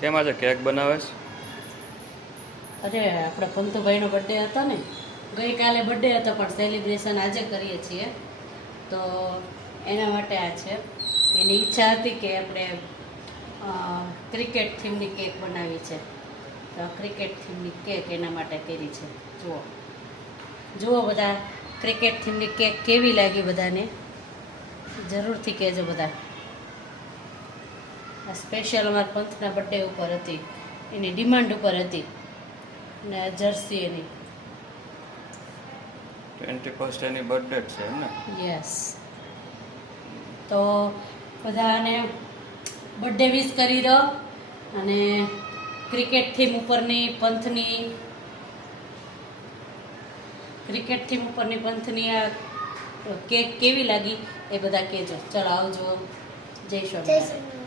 કેમ આજે કેક બનાવે છે? અરે આપણે પંતુભાઈનો બર્થડે હતો ને, ગઈકાલે બર્થડે હતો પણ સેલિબ્રેશન આજે કરીએ છીએ, તો એના માટે આ છે. એની ઈચ્છા હતી કે આપણે ક્રિકેટ થીમની કેક બનાવી છે, તો ક્રિકેટ થીમની કેક એના માટે કરી છે. જુઓ બધા, ક્રિકેટ થીમની કેક કેવી લાગી બધાને જરૂરથી કહેજો બધા. આ સ્પેશિયલ અમારા પંથના બર્થડે ઉપર હતી, એની ડિમાન્ડ ઉપર હતી, ને જર્સી એની 21st એની બર્થડે છે એમ ને? યસ. તો બધાને બર્થડે વિશ કરી દો. અને ક્રિકેટ થીમ ઉપરની પંથની આ કેક કેવી લાગી એ બધા કહેજો. ચલો આવજો. જય સ્વામિનારાયણ.